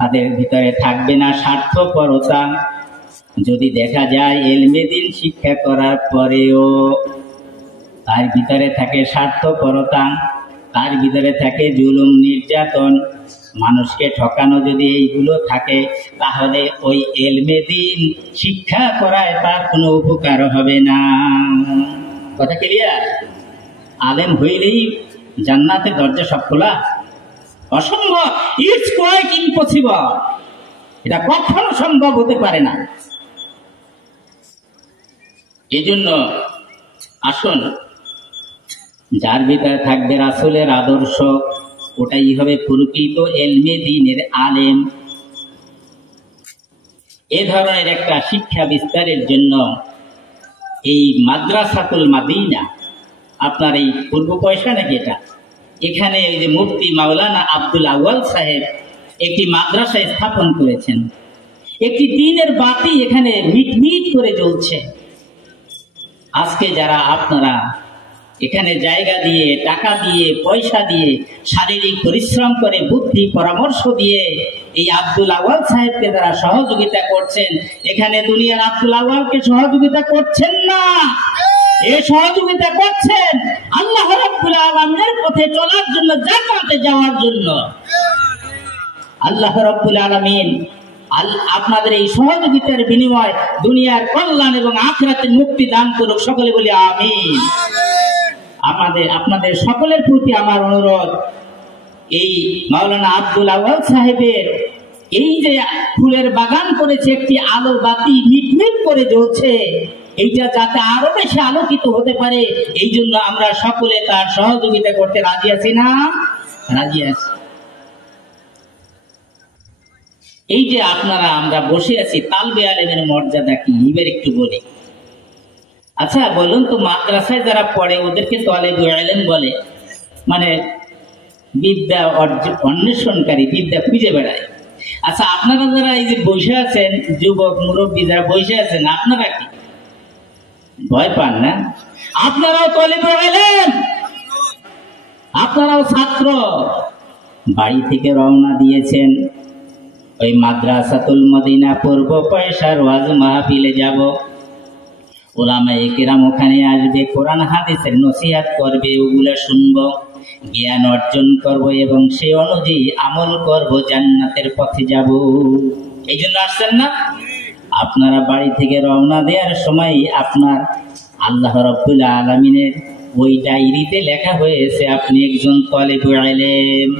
তাদের ভিতরে থাকবে না স্বার্থপরতা। যদি দেখা যায় ইলমে দ্বীন শিক্ষা করার পরেও তার ভিতরে থাকে স্বার্থপরতা, তার ভিতরে থাকে জুলুম, নির্যাতন, মানুষকে ঠকানো, যদি এইগুলো থাকে, তাহলে ওই ইলমে দ্বীন শিক্ষা করায় তার কোনো উপকার হবে না। কথা ক্লিয়ার? আলেম হইলেই জান্নাতের দরজা সব খোলা? অসম্ভব। It's quite impossible. এটা কখনো সম্ভব হতে পারে না। এই জন্য আসুন, যার ভিতরে থাকবে রাসূলের আদর্শ, ওটাই হবে প্রকৃত ইলমে দ্বীনের আলেম। এ ধরনের একটা শিক্ষা বিস্তারের জন্য এই মাদ্রাসাতুল মাদিনা, আপনার এই পূর্ব পয়সা নাকি এটা, এখানে এই যে মুফতি মাওলানা আব্দুল আউয়াল সাহেব একটি মাদ্রাসা স্থাপন করেছেন। একটি দ্বীনের বাতি এখানে মিটমিট করে জ্বলছে। আজকে যারা আপনারা এখানে জায়গা দিয়ে, টাকা দিয়ে, পয়সা দিয়ে, শারীরিক পরিশ্রম করে, বুদ্ধি পরামর্শ দিয়ে এই আব্দুল আউয়াল সাহেবকে যারা সহযোগিতা করছেন, এখানে দুনিয়ার আব্দুল আউয়ালকে সহযোগিতা করছেন না, এ সহযোগিতা করছেন আল্লাহ রাব্বুল আলামিনের পথে চলার জন্য, জান্নাতে যাওয়ার জন্য। আল্লাহ রাব্বুল আলামিন আপনাদের এই সহযোগিতার বিনিময় দুনিয়ার কল্যাণ এবং আখিরাতের মুক্তি দান করুক। সকলে বলি আমিন। আপনাদের সকলের প্রতি আমার অনুরোধ, এই মাওলানা আব্দুল আউয়াল সাহেবের এই যে ফুলের বাগান করেছে, একটি আলো বাতি মিটমিট করে জ্বলছে, এইটা যাতে আরো বেশি আলোকিত হতে পারে, এই জন্য আমরা সকলে তার সহযোগিতা করতে রাজি আছি না? রাজি আছি। এই যে আমরা বসে আছি, তালবে আলেমের মর্যাদা কি এবার একটু বলি। আচ্ছা বলুন তো, মাদ্রাসায় যারা পড়ে ওদেরকে তালেবে ইলম বলে, মানে বিদ্যা অন্বেষণকারী, বিদ্যা খুঁজে বেড়ায়। আচ্ছা আপনারা যারা এই যে বসে আছেন, যুবক মুরব্বী যারা বসে আছেন, আপনারা কি ভয় পান না? আপনারাও তালেবে ইলম, আপনারাও ছাত্র। বাড়ি থেকে রওনা দিয়েছেন ওই মাদ্রাসাতুল মদিনা পূর্ব পয়সার ওয়াজ মাহফিলে যাব। উলামায়ে কেরাম ওখানে আসবে, কোরআন হাদিসের নসিহত করবে, ওগুলা শুনবো, জ্ঞান অর্জন করব এবং সে অনুযায়ী আমল করব, জান্নাতের পথে যাব। এই জন্য আসছেন না? আপনারা বাড়ি থেকে রওনা দেওয়ার সময় আপনার আল্লাহ রাব্বুল আলামিনের ওই ডায়েরিতে লেখা হয়েছে আপনি একজন তালেবে ইলম।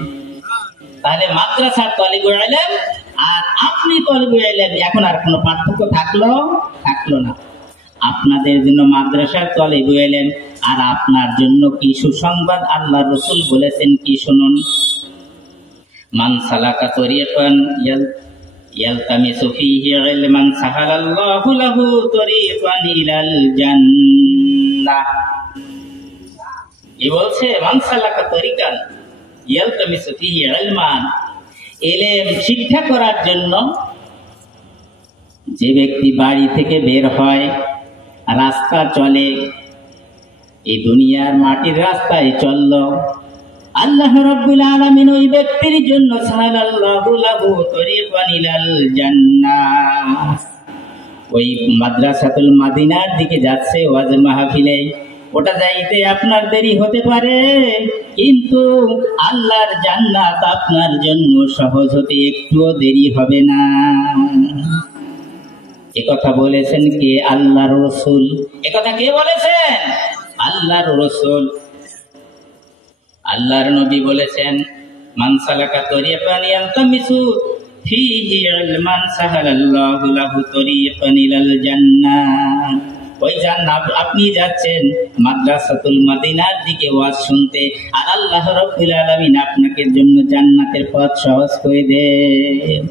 তাহলে মাদ্রাসার তালেবে ইলম আর আপনি তালেবে ইলম, এখন আর কোনো পার্থক্য থাকলো না। আপনাদের জন্য মাদ্রাসার তালেবে ইলম, আর আপনার জন্য কি সুসংবাদ আল্লাহ রাসূল বলেছেন, কি শুনুন। মান সালাকা তরিকান ইয়ালতামিসু ফীহি ইলমান সাহালাল্লাহু লাহু তরিকান ইলাল জান্নাহ। এই বলছে মান সালাকা তরিকান ইয়ালতামিসু ফীহি ইলমান, ইলম শিক্ষা করার জন্য যে ব্যক্তি বাড়ি থেকে বের হয়, রাস্তা চলে, এই দুনিয়ার মাটির রাস্তায় চলল, আল্লাহ রাব্বুল আলামিন ওই ব্যক্তির জন্য সাহালাল্লাহু লাহু তরিকান ইলাল জান্নাহ, ওই মাদ্রাসাতুল মাদিনার দিকে যাচ্ছে ওয়াজ মাহফিলে, ওটা যাইতে আপনার দেরি হতে পারে, কিন্তু আল্লাহর জান্নাত আপনার জন্য সহজ হতে একটুও দেরি হবে না। একথা বলেছেন কে? আল্লাহর রাসূল। একথা কে বলেছেন? আল্লাহর রাসূল। আল্লাহর নবী বলেছেন, মান সালাকা তরিকান ইয়ালতামিসু ফীহি ইলমান সাহালাল্লাহু লাহু তরিকান ইলাল জান্নাহ। ওই জান্নাত, আপনি যাচ্ছেন মাদ্রাসাতুল মদিনার দিকে ওয়াজ শুনতে, আর আল্লাহ রাব্বুল আলামিন আপনাকে জন্য জান্নাতের পথ সহজ করে দেন।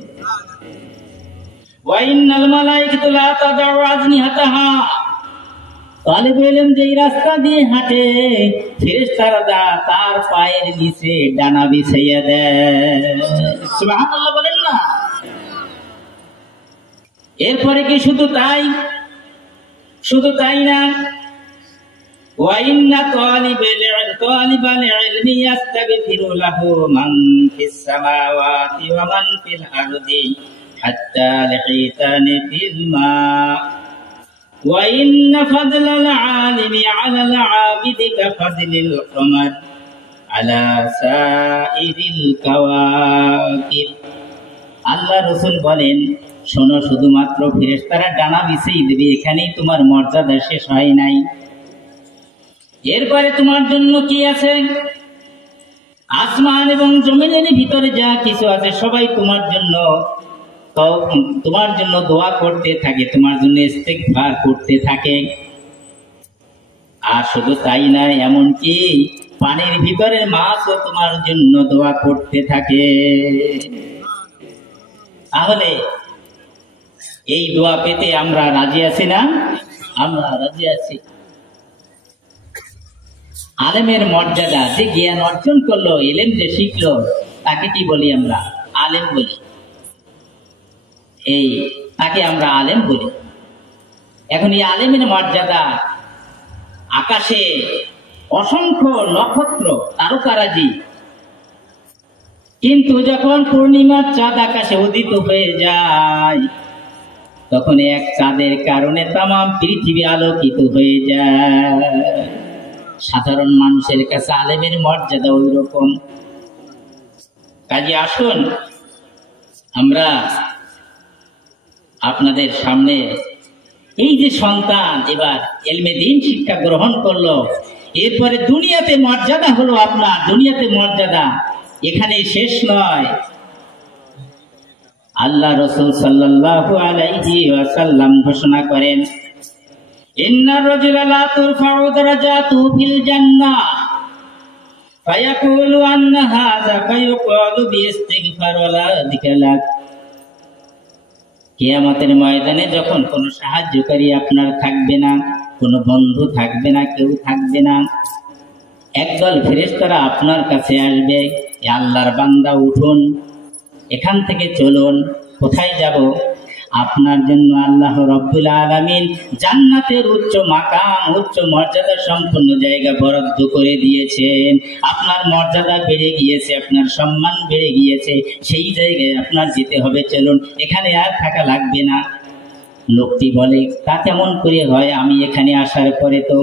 ওয়া ইন্নাল মালায়েকাতা লা তাদাউ আজনিহাতাহা, তালেবে ইলম যেই রাস্তা দিয়ে হাঁটে, ফেরেশতারা তার পায়ের নিচে ডানা বিছাইয়া দেয়। সুবহানাল্লাহ বলেন না? এরপরে কি শুধু তাই? শুধু তাই না, وَإِنَّ طَالِبَ الْعِلْمِ يَسْتَغْفِرُ لَهُ مَنْ فِي السَّمَاوَاتِ وَمَنْ فِي الْأَرْضِ حَتَّى الْحِيتَانِ فِي الْمَاءِ وَإِنَّ فَضْلَ الْعَالِمِ عَلَى الْعَابِدِ كَفَضْلِ الْقَمَرِ عَلَى سَائِرِ الْكَوَاكِبِ। আল্লাহ রাসূল বলেন, শোনো, শুধুমাত্র ফেরেশতারা ডানা বিছিয়ে দেবে, এখানেই তোমার মর্যাদা শেষ হয় নাই। এরপরে তোমার জন্য কি আছে? আসমান এবং জমিনের ভিতরে যা কিছু আছে সবাই তোমার জন্য দোয়া করতে থাকে, তোমার জন্য ইস্তেগফার করতে থাকে। আর শুধু তাই না, এমনকি পানির ভিতরে মাছও তোমার জন্য দোয়া করতে থাকে। তাহলে এই দোয়া পেতে আমরা রাজি আছি না? আমরা রাজি আছি। আলেমের মর্যাদা, যে জ্ঞান অর্জন করলো, ইলম যে শিখলো, তাকে কি বলি আমরা? আলেম বলি। তাকে আমরা আলেম বলি। এখন এই আলেমের মর্যাদা, আকাশে অসংখ্য নক্ষত্র, তারকারাজি, কিন্তু যখন পূর্ণিমার চাঁদ আকাশে উদিত হয়ে যায়, তখন এক চাঁদের কারণে তামাম পৃথিবী আলোকিত হয়ে যায়। সাধারণ মানুষের কাছে আলেমের মর্যাদা ওই রকম। কাজে আসুন, আমরা আপনাদের সামনে এই যে সন্তান এবার ইলমে দ্বীন শিক্ষা গ্রহণ করলো, এরপরে দুনিয়াতে মর্যাদা হলো আপনার, দুনিয়াতে মর্যাদা এখানে শেষ নয়। আল্লাহ রাসূল সাল্লাল্লাহু আলাইহি ওয়াসাল্লাম ঘোষণা করেন, ইন্নার রাজুলা লা তুরফাউ দারাজাতুহু ফিল জান্নাহ ফায়াকুলু আন্না হাযা ফায়ুকালু বিইস্তিগফার ওয়ালা যিকরাক। কিয়ামতের ময়দানে যখন কোনো সাহায্যকারী আপনার থাকবে না, কোনো বন্ধু থাকবে না, কেউ থাকবে না, একদল ফেরেশতারা আপনার কাছে আসবে, আল্লাহর বান্দা উঠুন, এখান থেকে চলুন। কোথায় যাব? আপনার জন্য আল্লাহ রাব্বুল আলামিন জান্নাতের উচ্চ মাকাম, উচ্চ মর্যাদা সম্পন্ন জায়গা বরাদ্দ করে দিয়েছেন। আপনার মর্যাদা বেড়ে গিয়েছে, আপনার সম্মান বেড়ে গিয়েছে, সেই জায়গায় আপনার যেতে হবে, চলুন, এখানে আর থাকা লাগবে না। লোকটি বলে, তা কেমন করে হয়? আমি এখানে আসার পরে তো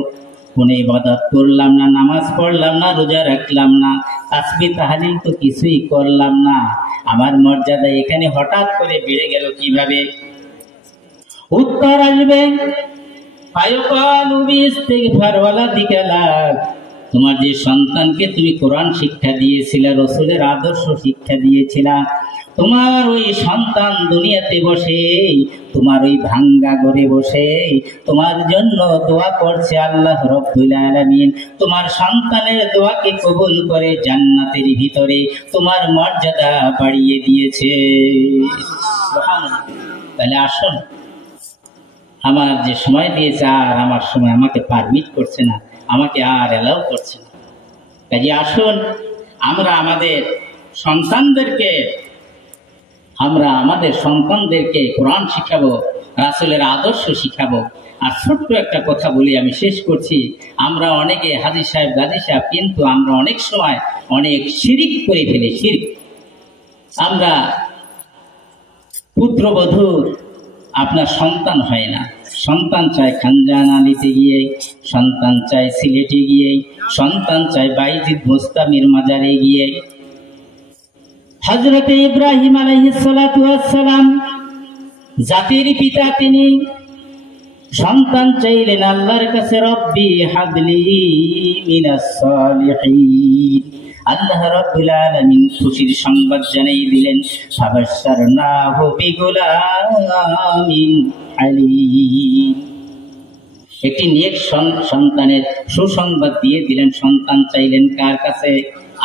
কোনো ইবাদত করলাম না, নামাজ পড়লাম না, রোজা রাখলাম না, তাসবিহ তাহলিল তো কিছুই করলাম না, আমার মর্যাদা এখানে হঠাৎ করে বেড়ে গেল কিভাবে? উত্তর আসবে, ফায়ুকালু বিইস্তিগফার ওয়ালা যিকরাক। তোমার যে সন্তানকে তুমি কোরআন শিক্ষা দিয়েছিলে, রাসূলের আদর্শ শিক্ষা দিয়েছিলা, তোমার ওই সন্তান দুনিয়াতে বসে, তোমার ওই ভাঙ্গা ঘরে বসে তোমার জন্য দোয়া করছে। আল্লাহ রাব্বুল আলামিন তোমার সন্তানের দোয়াকে কবুল করে জান্নাতের ভিতরে তোমার মর্যাদা বাড়িয়ে দিয়েছে। সুবহানাল্লাহ। তাহলে আসুন, আমার যে সময় দিয়েছে আর আমার সময় আমাকে পারমিট করছে না, আমাকে আর এলাও করছে না। কাজে আসুন, আমরা আমাদের সন্তানদেরকে কোরআন শিখাবো, রাসূলের আদর্শ শিখাবো। আর ছোট্ট একটা কথা বলি, আমি শেষ করছি। আমরা অনেকে হাজী সাহেব, গাজী সাহেব, কিন্তু আমরা অনেক সময় অনেক শিরিক করে ফেলি। শিরিক, আমরা পুত্রবধূর আপনার সন্তান হয় না, সন্তান চায় খানজানা নিতে গিয়ে, সন্তান চায় সিলেটে গিয়ে, সন্তান চায় বাইজিদ বোস্তামির মাজারে গিয়ে। হযরত ইব্রাহিম আলাইহিস সালাতু ওয়াস সালাম, জাতির পিতা, তিনি সন্তান চাইলেন আল্লাহর কাছে, রব্বি হাবলি মিনাস সালিহিন। আল্লাহ রাব্বুল আলামিন খুশির সংবাদ জানিয়ে দিলেন, ফাবাশশারনাহু বিগুলামিন আলীম। একটি নেক সন্তানের সুসংবাদ দিয়ে দিলেন। সন্তান চাইলেন কার কাছে?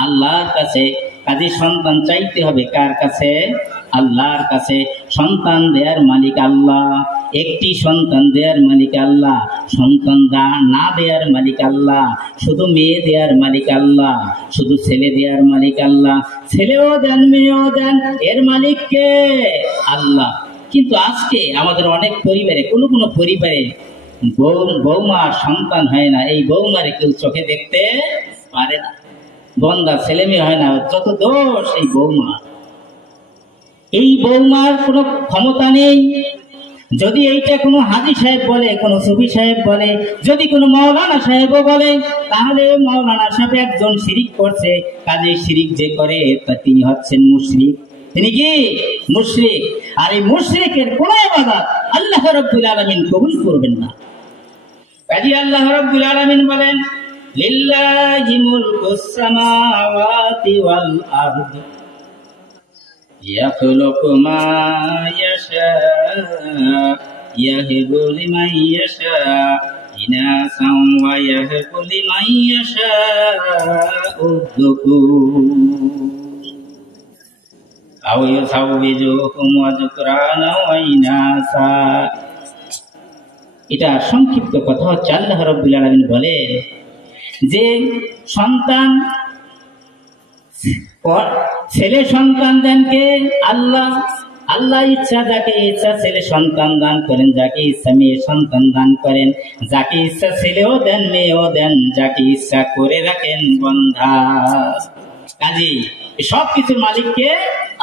আল্লাহর কাছে। কাজে সন্তান চাইতে হবে কার কাছে? আল্লাহর কাছে। সন্তান দেয়ার মালিক আল্লাহ, একটি সন্তান দেয়ার মালিক আল্লাহ, সন্তান না দেয়ার মালিক আল্লাহ, শুধু মেয়ে দেয়ার মালিক আল্লাহ, শুধু ছেলে দেয়ার মালিক আল্লাহ। ছেলেও দেন, মেয়েও দেন, এর মালিক কে? আল্লাহ। কিন্তু আজকে আমাদের অনেক পরিবারে, কোনো পরিবারে বৌমার সন্তান হয় না, এই বৌমারে কেউ চোখে দেখতে পারে না। বন্দা ছেলে মেয়ে হয় না, যত দোষ এই বৌমা। এই বৌমার কোনো ক্ষমতা নেই। যদি এইটা কোনো হাজী সাহেব বলে, কোনো সুফি সাহেব বলে, যদি কোনো মাওলানা সাহেবও বলে, তাহলে মাওলানা সাহেব একজন শিরিক করছে, কাজে শিরিক যে করে তা তিনি হচ্ছেন মুশরিক। তিনি কি মুশরিক? আর এই মুশরিকের কোন ইবাদত আল্লাহ রাব্বুল আলামিন কবুল করবেন না। কাজে আল্লাহ রাব্বুল আলামিন বলেন, লিল্লাহি মুলকুস সামাওয়াতি ওয়াল আরদ ইয়াখলুকু মা ইয়াশা ইয়াহবু লিমান ইয়াশা ইনাসান ওয়া ইয়াহবু লিমান ইয়াশা উযকুর আও ইউযাওবিজুহুম যুকরানা ওয়া ইনাসা। এটা সংক্ষিপ্ত কথা হচ্ছে, আল্লাহ রাব্বুল আলামিন বলেন যে সন্তান, ছেলে সন্তান দেন কে? আল্লাহ। আল্লাহ ইচ্ছা যাকে ইচ্ছা ছেলে সন্তান দান করেন, যাকে ইচ্ছা মেয়ে সন্তান দান করেন, যাকে ইচ্ছা ছেলেও দেন মেয়েও দেন, যাকে ইচ্ছা করে রাখেন বন্ধা। কাজী সব কিছুর মালিককে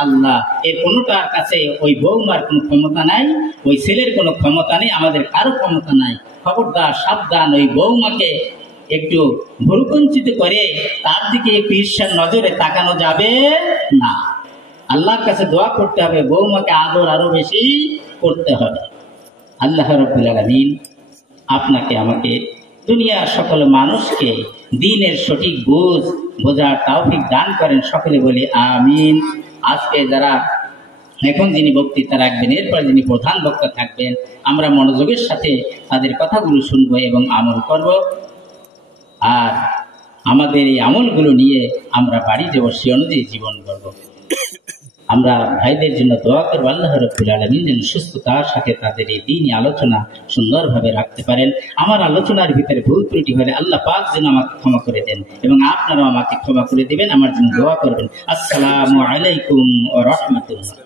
আল্লাহ। এর কোনোটার কাছে ওই বৌমার কোনো ক্ষমতা নাই, ওই ছেলের কোনো ক্ষমতা নেই, আমাদের কারো ক্ষমতা নাই। খবরদার, সাবধান, ওই বৌমাকে একটু ভুরুকুঞ্চিত করে তার দিকে একটু ঈর্ষার নজরে তাকানো যাবে না। আল্লাহর কাছে দোয়া করতে হবে, বৌমাকে আদর আরো বেশি করতে হবে। আল্লাহ রাব্বুল আলামিন আপনাকে আমাকে দুনিয়ার সকল মানুষকে দ্বীনের সঠিক বোঝার তৌফিক দান করেন। সকলে বলি আমিন। আজকে যারা এখন যিনি বক্তৃতা রাখবেন, এরপর যিনি প্রধান বক্তা থাকবেন, আমরা মনোযোগের সাথে তাদের কথাগুলো শুনবো এবং আমল করব। আর আমাদের এই আমলগুলো নিয়ে আমরা বাড়ি যাব, সে অনুযায়ী জীবন গড়ব। আমরা ভাইদের জন্য দোয়া করবো, আল্লাহ রাব্বুল আলামিন যেন সুস্থতার সাথে তাদের এই দ্বীনি আলোচনা সুন্দরভাবে রাখতে পারেন। আমার আলোচনার ভিতরে ভুল ত্রুটি হলে আল্লাহ পাক যেন আমাকে ক্ষমা করে দেন এবং আপনারাও আমাকে ক্ষমা করে দিবেন। আমার জন্য দোয়া করবেন। আসসালামু আলাইকুম ওয়া রাহমাতুল্লাহ।